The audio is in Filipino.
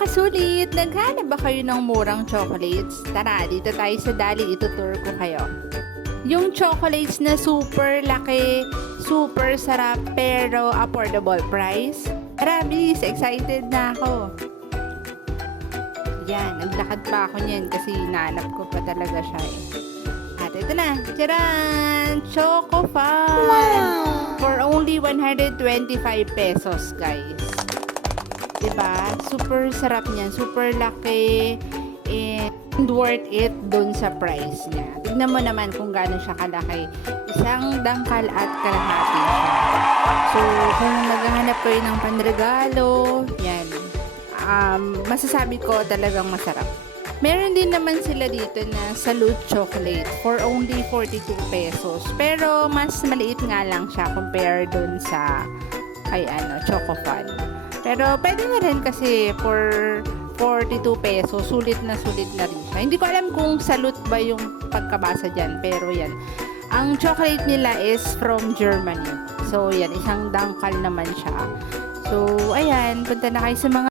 kasulit! Naghanap ba kayo ng murang chocolates? Tara, dito tayo sa Dali, itutour ko kayo. Yung chocolates na super laki, super sarap, pero affordable price. Tara, bilis! Excited na ako. Yan, naglakad pa ako niyan kasi nanap ko pa talaga siya eh. At ito na, tcharan! Choco Fun! Wow! For only 125 pesos, guys. Diba? Super sarap niyan. Super laki. And worth it dun sa price niya. Tignan mo naman kung gaano siya kalaki. Isang dangkal at kalahati siya. So, kung naghahanap kayo ng panregalo, yan. Masasabi ko talagang masarap. Meron din naman sila dito na Salute Chocolate for only 42 pesos. Pero, mas maliit nga lang siya compare dun sa kay Choco Fun. Pero pwede na rin kasi for 42 pesos, sulit na rin siya. Hindi ko alam kung salute ba yung pagkabasa dyan, pero yan. Ang chocolate nila is from Germany. So yan, isang dangkal naman siya. So ayan, punta na kayo sa mga